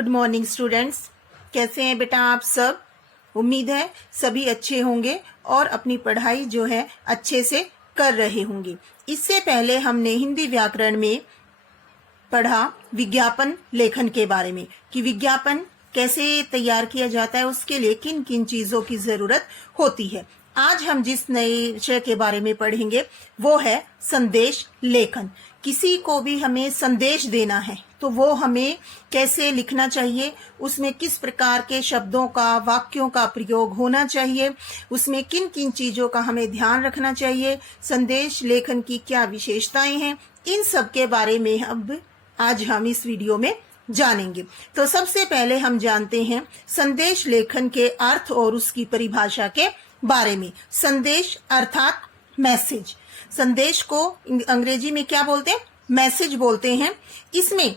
Good morning students. कैसे हैं बेटा आप सब? उम्मीद है सभी अच्छे होंगे और अपनी पढ़ाई जो है अच्छे से कर रहे होंगे। इससे पहले हमने हिंदी व्याकरण में पढ़ा विज्ञापन लेखन के बारे में कि विज्ञापन कैसे तैयार किया जाता है, उसके लिए किन किन चीजों की जरूरत होती है। आज हम जिस नए विषय के बारे में पढ़ेंगे वो है संदेश लेखन। किसी को भी हमें संदेश देना है तो वो हमें कैसे लिखना चाहिए, उसमें किस प्रकार के शब्दों का, वाक्यों का प्रयोग होना चाहिए, उसमें किन किन चीजों का हमें ध्यान रखना चाहिए, संदेश लेखन की क्या विशेषताएं हैं, इन सब के बारे में अब आज हम इस वीडियो में जानेंगे। तो सबसे पहले हम जानते हैं संदेश लेखन के अर्थ और उसकी परिभाषा के बारे में। संदेश अर्थात मैसेज। संदेश को अंग्रेजी में क्या बोलते हैं? मैसेज बोलते हैं। इसमें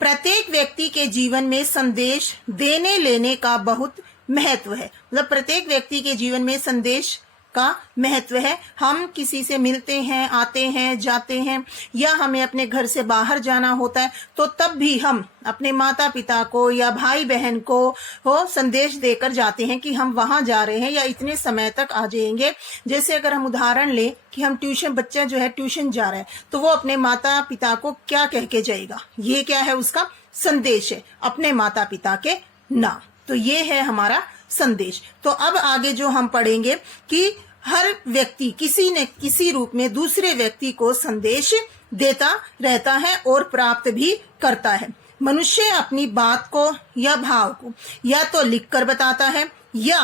प्रत्येक व्यक्ति के जीवन में संदेश देने लेने का बहुत महत्व है। मतलब प्रत्येक व्यक्ति के जीवन में संदेश का महत्व है। हम किसी से मिलते हैं, आते हैं, जाते हैं, या हमें अपने घर से बाहर जाना होता है तो तब भी हम अपने माता पिता को या भाई बहन को संदेश देकर जाते हैं कि हम वहां जा रहे हैं या इतने समय तक आ जाएंगे। जैसे अगर हम उदाहरण लें कि हम बच्चा जो है ट्यूशन जा रहा है तो वो अपने माता पिता को क्या कह के जाएगा? ये क्या है? उसका संदेश है, अपने माता पिता के नाम। तो ये है हमारा संदेश। तो अब आगे जो हम पढ़ेंगे कि हर व्यक्ति किसी न किसी रूप में दूसरे व्यक्ति को संदेश देता रहता है और प्राप्त भी करता है। मनुष्य अपनी बात को या भाव को या तो लिखकर बताता है या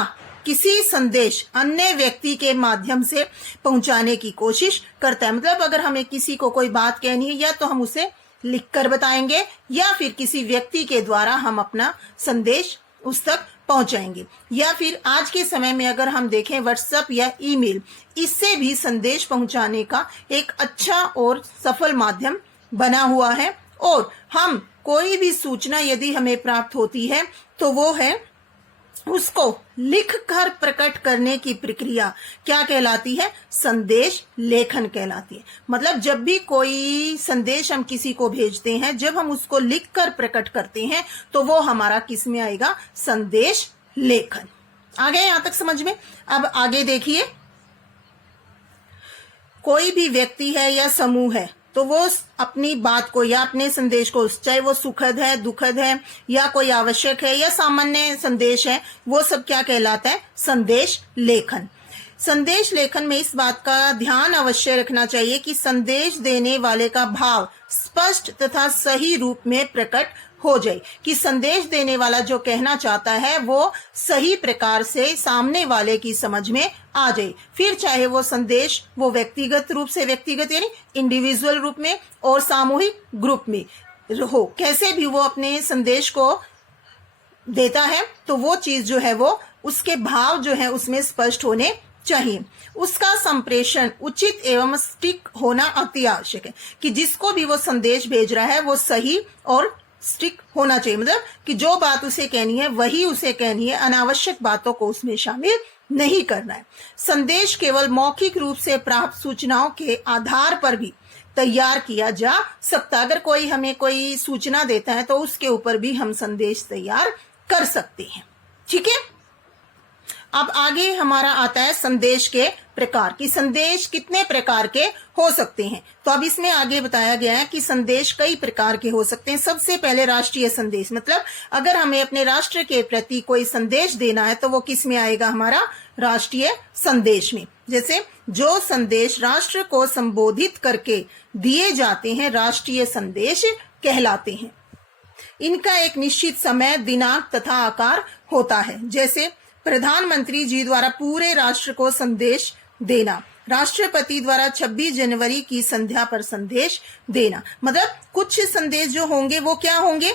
किसी संदेश अन्य व्यक्ति के माध्यम से पहुंचाने की कोशिश करता है। मतलब अगर हमें किसी को कोई बात कहनी है या तो हम उसे लिखकर बताएंगे या फिर किसी व्यक्ति के द्वारा हम अपना संदेश उस तक पहुंचाएंगे। या फिर आज के समय में अगर हम देखें व्हाट्सएप या ईमेल, इससे भी संदेश पहुंचाने का एक अच्छा और सफल माध्यम बना हुआ है। और हम कोई भी सूचना यदि हमें प्राप्त होती है तो वो है उसको लिखकर प्रकट करने की प्रक्रिया क्या कहलाती है? संदेश लेखन कहलाती है। मतलब जब भी कोई संदेश हम किसी को भेजते हैं, जब हम उसको लिखकर प्रकट करते हैं तो वो हमारा किस में आएगा? संदेश लेखन। आ गए यहां तक समझ में? अब आगे देखिए, कोई भी व्यक्ति है या समूह है तो वो अपनी बात को या अपने संदेश को, चाहे वो सुखद है, दुखद है, या कोई आवश्यक है या सामान्य संदेश है, वो सब क्या कहलाता है? संदेश लेखन। संदेश लेखन में इस बात का ध्यान अवश्य रखना चाहिए कि संदेश देने वाले का भाव स्पष्ट तथा सही रूप में प्रकट हो जाए, कि संदेश देने वाला जो कहना चाहता है वो सही प्रकार से सामने वाले की समझ में आ जाए। फिर चाहे वो संदेश वो व्यक्तिगत रूप से, व्यक्तिगत यानी इंडिविजुअल रूप में और सामूहिक ग्रुप में हो, कैसे भी वो अपने संदेश को देता है तो वो चीज जो है वो उसके भाव जो है उसमें स्पष्ट होने चाहिए। उसका संप्रेषण उचित एवं स्टिक होना अति आवश्यक है, कि जिसको भी वो संदेश भेज रहा है वो सही और स्टिक होना चाहिए। मतलब कि जो बात उसे कहनी है वही उसे कहनी है, अनावश्यक बातों को उसमें शामिल नहीं करना है। संदेश केवल मौखिक रूप से प्राप्त सूचनाओं के आधार पर भी तैयार किया जा सकता। अगर कोई हमें कोई सूचना देता है तो उसके ऊपर भी हम संदेश तैयार कर सकते हैं। ठीक है। अब आगे हमारा आता है संदेश के प्रकार, कि संदेश कितने प्रकार के हो सकते हैं। तो अब इसमें आगे बताया गया है कि संदेश कई प्रकार के हो सकते हैं। सबसे पहले राष्ट्रीय संदेश, मतलब अगर हमें अपने राष्ट्र के प्रति कोई संदेश देना है तो वो किस में आएगा? हमारा राष्ट्रीय संदेश में। जैसे जो संदेश राष्ट्र को संबोधित करके दिए जाते हैं राष्ट्रीय संदेश कहलाते हैं। इनका एक निश्चित समय, दिनांक तथा आकार होता है। जैसे प्रधानमंत्री जी द्वारा पूरे राष्ट्र को संदेश देना, राष्ट्रपति द्वारा 26 जनवरी की संध्या पर संदेश देना। मतलब कुछ संदेश जो होंगे वो क्या होंगे?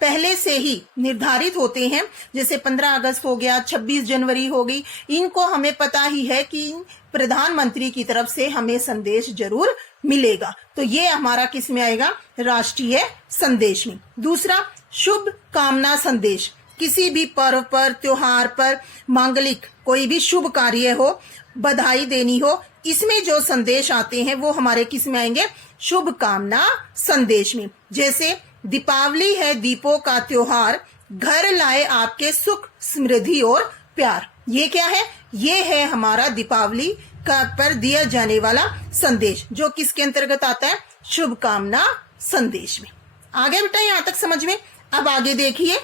पहले से ही निर्धारित होते हैं। जैसे 15 अगस्त हो गया, 26 जनवरी हो गई, इनको हमें पता ही है कि प्रधानमंत्री की तरफ से हमें संदेश जरूर मिलेगा। तो ये हमारा किस में आएगा? राष्ट्रीय संदेश में। दूसरा, शुभ कामना संदेश। किसी भी पर्व पर, त्योहार पर, मांगलिक कोई भी शुभ कार्य हो, बधाई देनी हो, इसमें जो संदेश आते हैं वो हमारे किस में आएंगे? शुभ कामना संदेश में। जैसे दीपावली है दीपों का त्योहार, घर लाए आपके सुख समृद्धि और प्यार। ये क्या है? ये है हमारा दीपावली का पर दिया जाने वाला संदेश, जो किसके अंतर्गत आता है? शुभकामना संदेश में। आगे बेटा यहां तक समझ में। अब आगे देखिए,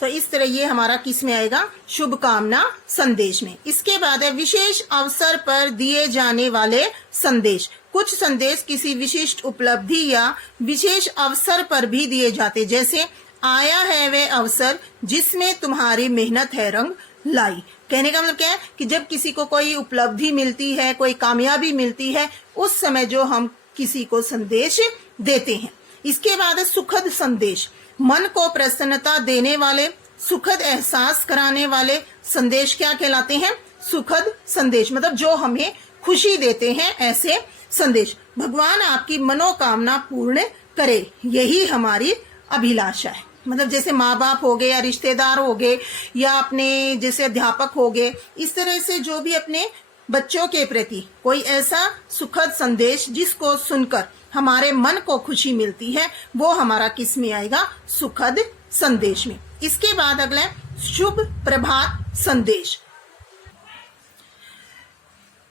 तो इस तरह ये हमारा किस में आएगा? शुभकामना संदेश में। इसके बाद है विशेष अवसर पर दिए जाने वाले संदेश। कुछ संदेश किसी विशिष्ट उपलब्धि या विशेष अवसर पर भी दिए जाते, जैसे आया है वे अवसर जिसमें तुम्हारी मेहनत है रंग लाई। कहने का मतलब क्या है कि जब किसी को कोई उपलब्धि मिलती है, कोई कामयाबी मिलती है, उस समय जो हम किसी को संदेश देते हैं। इसके बाद है सुखद संदेश। मन को प्रसन्नता देने वाले, सुखद एहसास कराने वाले संदेश क्या कहलाते हैं? सुखद संदेश। मतलब जो हमें खुशी देते हैं ऐसे संदेश। भगवान आपकी मनोकामना पूर्ण करे, यही हमारी अभिलाषा है। मतलब जैसे माँ बाप हो गए या रिश्तेदार हो गए या अपने जैसे अध्यापक हो गए, इस तरह से जो भी अपने बच्चों के प्रति कोई ऐसा सुखद संदेश जिसको सुनकर हमारे मन को खुशी मिलती है, वो हमारा किस में आएगा? सुखद संदेश में। इसके बाद अगला शुभ प्रभात संदेश।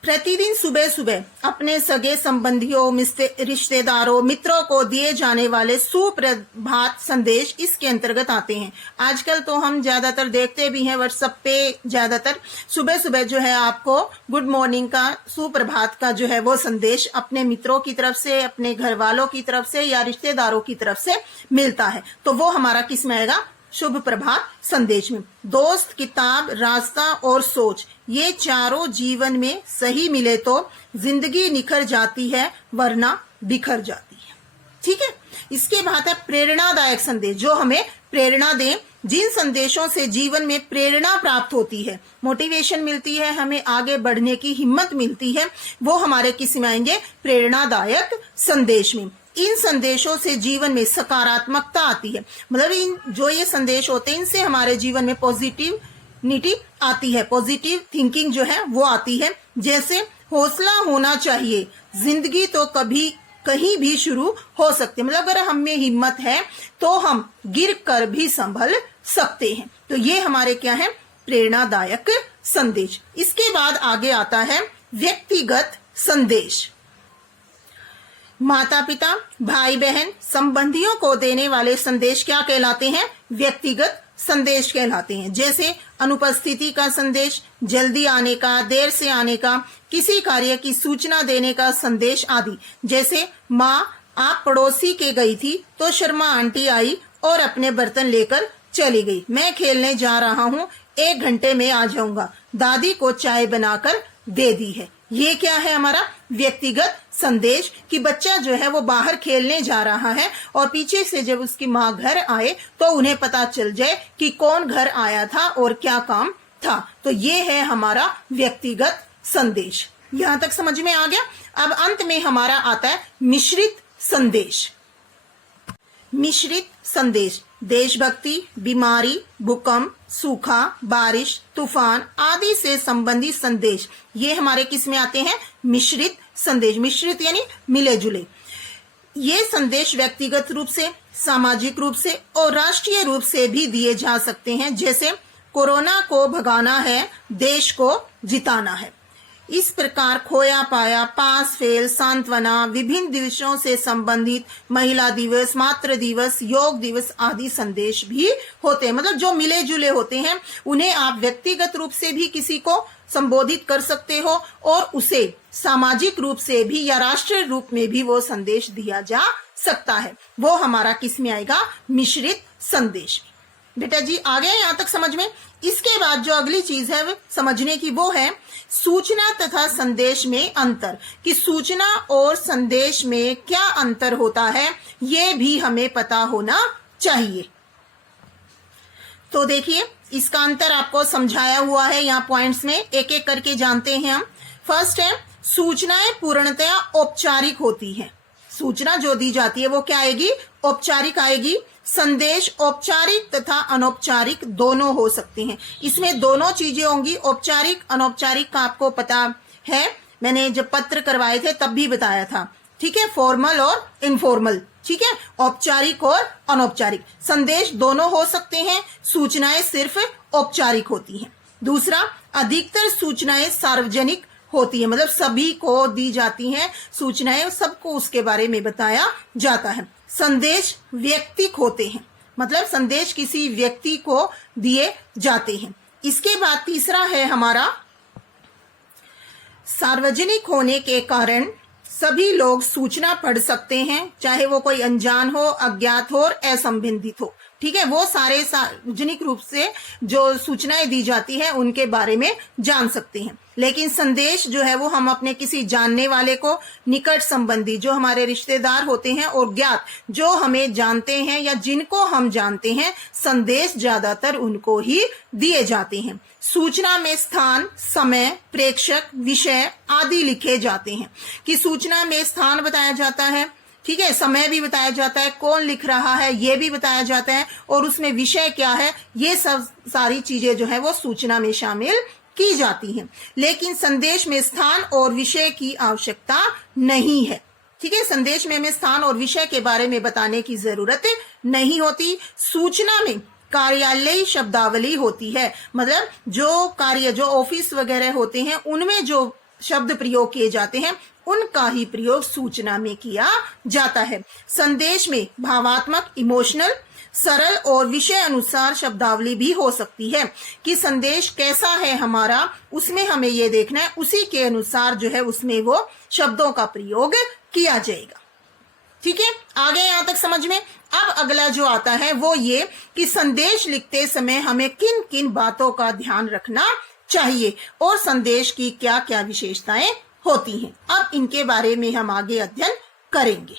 प्रतिदिन सुबह सुबह अपने सगे संबंधियों, रिश्तेदारों, मित्रों को दिए जाने वाले सुप्रभात संदेश इसके अंतर्गत आते हैं। आजकल तो हम ज्यादातर देखते भी हैं व्हाट्सएप पे, ज्यादातर सुबह सुबह जो है आपको गुड मॉर्निंग का, सुप्रभात का जो है वो संदेश अपने मित्रों की तरफ से, अपने घर वालों की तरफ से या रिश्तेदारों की तरफ से मिलता है। तो वो हमारा किस में आएगा? शुभ प्रभात संदेश में। दोस्त, किताब, रास्ता और सोच, ये चारों जीवन में सही मिले तो जिंदगी निखर जाती है, वरना बिखर जाती है। ठीक है। इसके बाद है प्रेरणादायक संदेश, जो हमें प्रेरणा दें। जिन संदेशों से जीवन में प्रेरणा प्राप्त होती है, मोटिवेशन मिलती है, हमें आगे बढ़ने की हिम्मत मिलती है, वो हमारे किस में आएंगे? प्रेरणादायक संदेश में। इन संदेशों से जीवन में सकारात्मकता आती है। मतलब इन जो ये संदेश होते हैं, इनसे हमारे जीवन में पॉजिटिविटी आती है, पॉजिटिव थिंकिंग जो है वो आती है। जैसे हौसला होना चाहिए, जिंदगी तो कभी कहीं भी शुरू हो सकती है। मतलब अगर हम में हिम्मत है तो हम गिर कर भी संभल सकते हैं। तो ये हमारे क्या है? प्रेरणादायक संदेश। इसके बाद आगे आता है व्यक्तिगत संदेश। माता पिता, भाई बहन, संबंधियों को देने वाले संदेश क्या कहलाते हैं? व्यक्तिगत संदेश कहलाते हैं। जैसे अनुपस्थिति का संदेश, जल्दी आने का, देर से आने का, किसी कार्य की सूचना देने का संदेश आदि। जैसे माँ, आप पड़ोसी के गई थी तो शर्मा आंटी आई और अपने बर्तन लेकर चली गई। मैं खेलने जा रहा हूँ, 1 घंटे में आ जाऊंगा। दादी को चाय बनाकर दे दी है। ये क्या है? हमारा व्यक्तिगत संदेश कि बच्चा जो है वो बाहर खेलने जा रहा है और पीछे से जब उसकी माँ घर आए तो उन्हें पता चल जाए कि कौन घर आया था और क्या काम था। तो ये है हमारा व्यक्तिगत संदेश। यहां तक समझ में आ गया। अब अंत में हमारा आता है मिश्रित संदेश। मिश्रित संदेश देशभक्ति, बीमारी, भूकंप, सूखा, बारिश, तूफान आदि से संबंधित संदेश, ये हमारे किस में आते हैं? मिश्रित संदेश। मिश्रित यानी मिले जुले। ये संदेश व्यक्तिगत रूप से, सामाजिक रूप से और राष्ट्रीय रूप से भी दिए जा सकते हैं। जैसे कोरोना को भगाना है, देश को जिताना है। इस प्रकार खोया पाया, पास फेल, सांत्वना, विभिन्न दिवसों से संबंधित महिला दिवस, मातृ दिवस, योग दिवस आदि संदेश भी होते हैं। मतलब जो मिले जुले होते हैं उन्हें आप व्यक्तिगत रूप से भी किसी को संबोधित कर सकते हो और उसे सामाजिक रूप से भी या राष्ट्रीय रूप में भी वो संदेश दिया जा सकता है। वो हमारा किस में आएगा? मिश्रित संदेश। बेटा जी आ गया यहाँ तक समझ में। इसके बाद जो अगली चीज है समझने की वो है सूचना तथा संदेश में अंतर, कि सूचना और संदेश में क्या अंतर होता है, ये भी हमें पता होना चाहिए। तो देखिए इसका अंतर आपको समझाया हुआ है यहाँ पॉइंट्स में, एक एक करके जानते हैं हम। फर्स्ट है सूचनाएं पूर्णतया औपचारिक होती है। सूचना जो दी जाती है वो क्या आएगी? औपचारिक आएगी। संदेश औपचारिक तथा अनौपचारिक दोनों हो सकते हैं। इसमें दोनों चीजें होंगी। औपचारिक अनौपचारिक का आपको पता है, मैंने जब पत्र करवाए थे तब भी बताया था। ठीक है, फॉर्मल और इनफॉर्मल ठीक है, औपचारिक और अनौपचारिक संदेश दोनों हो सकते हैं, सूचनाएं सिर्फ औपचारिक होती हैं। दूसरा, अधिकतर सूचनाएं सार्वजनिक होती है, मतलब सभी को दी जाती हैं सूचनाएं, सबको उसके बारे में बताया जाता है। संदेश व्यक्तिक होते हैं, मतलब संदेश किसी व्यक्ति को दिए जाते हैं। इसके बाद तीसरा है हमारा, सार्वजनिक होने के कारण सभी लोग सूचना पढ़ सकते हैं, चाहे वो कोई अनजान हो, अज्ञात हो और असंबंधित हो। ठीक है, वो सारे सार्वजनिक रूप से जो सूचनाएं दी जाती है उनके बारे में जान सकते हैं। लेकिन संदेश जो है वो हम अपने किसी जानने वाले को, निकट संबंधी जो हमारे रिश्तेदार होते हैं, और ज्ञात जो हमें जानते हैं या जिनको हम जानते हैं, संदेश ज्यादातर उनको ही दिए जाते हैं। सूचना में स्थान, समय, प्रेक्षक, विषय आदि लिखे जाते हैं। कि सूचना में स्थान बताया जाता है, ठीक है, समय भी बताया जाता है, कौन लिख रहा है ये भी बताया जाता है, और उसमें विषय क्या है, ये सब सारी चीजें जो है वो सूचना में शामिल की जाती हैं। लेकिन संदेश में स्थान और विषय की आवश्यकता नहीं है। ठीक है, संदेश में हमें स्थान और विषय के बारे में बताने की जरूरत नहीं होती। सूचना में कार्यालयी शब्दावली होती है, मतलब जो कार्य, जो ऑफिस वगैरह होते हैं उनमें जो शब्द प्रयोग किए जाते हैं उनका ही प्रयोग सूचना में किया जाता है। संदेश में भावात्मक, इमोशनल, सरल और विषय अनुसार शब्दावली भी हो सकती है। कि संदेश कैसा है हमारा, उसमें हमें ये देखना है, उसी के अनुसार जो है उसमें वो शब्दों का प्रयोग किया जाएगा। ठीक है, आगे यहां तक समझ में। अब अगला जो आता है वो ये कि संदेश लिखते समय हमें किन किन बातों का ध्यान रखना चाहिए और संदेश की क्या क्या विशेषताएं होती हैं। अब इनके बारे में हम आगे अध्ययन करेंगे।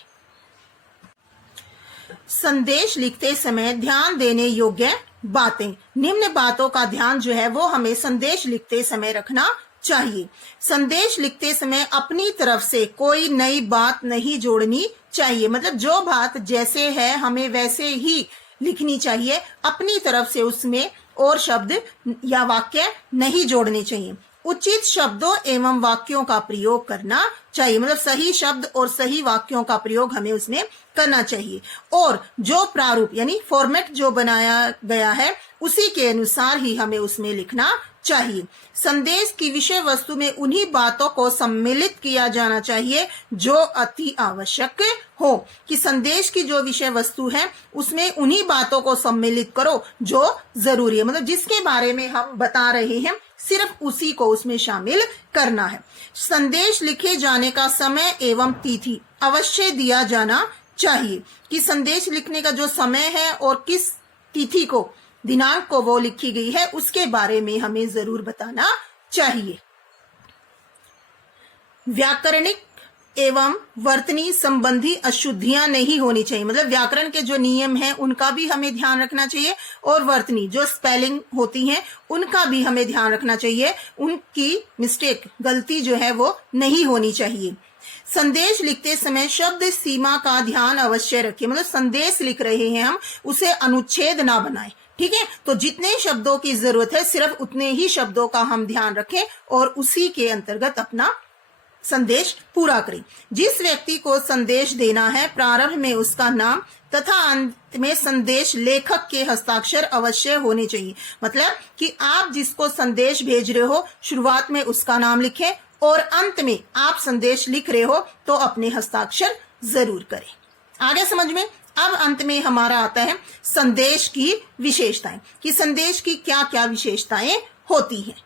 संदेश लिखते समय ध्यान देने योग्य बातें, निम्न बातों का ध्यान जो है वो हमें संदेश लिखते समय रखना चाहिए। संदेश लिखते समय अपनी तरफ से कोई नई बात नहीं जोड़नी चाहिए, मतलब जो बात जैसे है हमें वैसे ही लिखनी चाहिए, अपनी तरफ से उसमें और शब्द या वाक्य नहीं जोड़ने चाहिए। उचित शब्दों एवं वाक्यों का प्रयोग करना चाहिए, मतलब सही शब्द और सही वाक्यों का प्रयोग हमें उसमें करना चाहिए, और जो प्रारूप यानी फॉर्मेट जो बनाया गया है उसी के अनुसार ही हमें उसमें लिखना चाहिए। संदेश की विषय वस्तु में उन्हीं बातों को सम्मिलित किया जाना चाहिए जो अति आवश्यक हो। कि संदेश की जो विषय वस्तु है उसमें उन्हीं बातों को सम्मिलित करो जो जरूरी है, मतलब जिसके बारे में हम बता रहे हैं सिर्फ उसी को उसमें शामिल करना है। संदेश लिखे जाने का समय एवं तिथि अवश्य दिया जाना चाहिए। कि संदेश लिखने का जो समय है और किस तिथि को, दिनांक को वो लिखी गई है उसके बारे में हमें जरूर बताना चाहिए। व्याकरणिक एवं वर्तनी संबंधी अशुद्धियां नहीं होनी चाहिए, मतलब व्याकरण के जो नियम हैं उनका भी हमें ध्यान रखना चाहिए, और वर्तनी जो स्पेलिंग होती हैं उनका भी हमें ध्यान रखना चाहिए, उनकी मिस्टेक, गलती जो है वो नहीं होनी चाहिए। संदेश लिखते समय शब्द सीमा का ध्यान अवश्य रखें, मतलब संदेश लिख रहे हैं हम, उसे अनुच्छेद ना बनाएं। ठीक है, तो जितने शब्दों की जरूरत है सिर्फ उतने ही शब्दों का हम ध्यान रखें और उसी के अंतर्गत अपना संदेश पूरा करें। जिस व्यक्ति को संदेश देना है प्रारंभ में उसका नाम तथा अंत में संदेश लेखक के हस्ताक्षर अवश्य होने चाहिए, मतलब कि आप जिसको संदेश भेज रहे हो शुरुआत में उसका नाम लिखें और अंत में आप संदेश लिख रहे हो तो अपने हस्ताक्षर जरूर करें। आगे समझ में। अब अंत में हमारा आता है संदेश की विशेषताएं, कि संदेश की क्या क्या विशेषताएं होती हैं।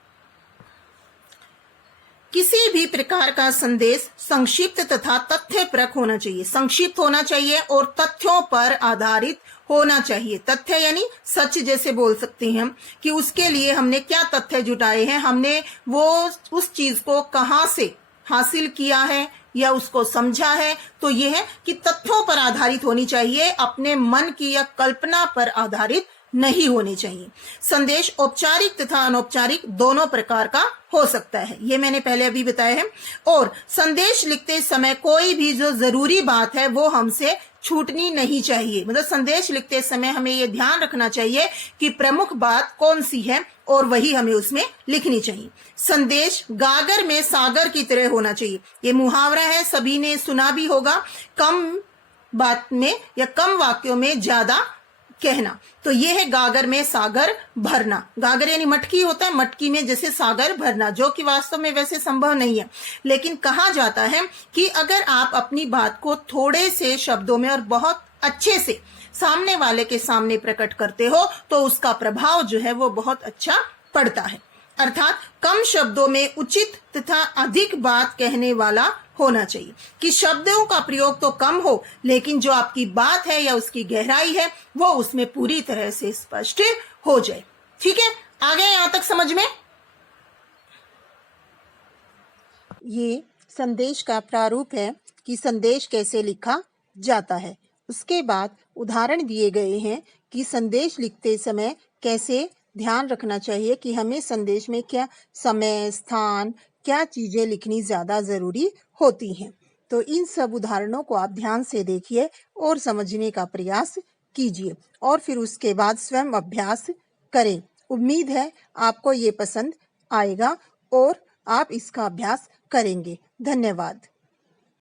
किसी भी प्रकार का संदेश संक्षिप्त तथा तथ्यपरक होना चाहिए, संक्षिप्त होना चाहिए और तथ्यों पर आधारित होना चाहिए। तथ्य यानी सच जैसे बोल सकते हैं हम, कि उसके लिए हमने क्या तथ्य जुटाए हैं, हमने वो उस चीज को कहां से हासिल किया है या उसको समझा है, तो यह है कि तथ्यों पर आधारित होनी चाहिए, अपने मन की या कल्पना पर आधारित नहीं होनी चाहिए। संदेश औपचारिक तथा अनौपचारिक दोनों प्रकार का हो सकता है, ये मैंने पहले अभी बताया है। और संदेश लिखते समय कोई भी जो जरूरी बात है वो हमसे छूटनी नहीं चाहिए, मतलब संदेश लिखते समय हमें ये ध्यान रखना चाहिए कि प्रमुख बात कौन सी है और वही हमें उसमें लिखनी चाहिए। संदेश गागर में सागर की तरह होना चाहिए, ये मुहावरा है, सभी ने सुना भी होगा। कम बात में या कम वाक्यों में ज्यादा कहना। तो ये है गागर में सागर भरना। गागर यानी मटकी होता है, मटकी में जैसे सागर भरना, जो कि वास्तव में वैसे संभव नहीं है, लेकिन कहा जाता है कि अगर आप अपनी बात को थोड़े से शब्दों में और बहुत अच्छे से सामने वाले के सामने प्रकट करते हो तो उसका प्रभाव जो है वो बहुत अच्छा पड़ता है। अर्थात कम शब्दों में उचित तथा अधिक बात कहने वाला होना चाहिए, कि शब्दों का प्रयोग तो कम हो लेकिन जो आपकी बात है या उसकी गहराई है वो उसमें पूरी तरह से स्पष्ट हो जाए। ठीक है, आ गए यहां तक समझ में? ये संदेश का प्रारूप है कि संदेश कैसे लिखा जाता है। उसके बाद उदाहरण दिए गए हैं कि संदेश लिखते समय कैसे ध्यान रखना चाहिए कि हमें संदेश में क्या समय, स्थान, क्या चीजें लिखनी ज्यादा जरूरी होती हैं। तो इन सब उदाहरणों को आप ध्यान से देखिए और समझने का प्रयास कीजिए और फिर उसके बाद स्वयं अभ्यास करें। उम्मीद है आपको ये पसंद आएगा और आप इसका अभ्यास करेंगे। धन्यवाद।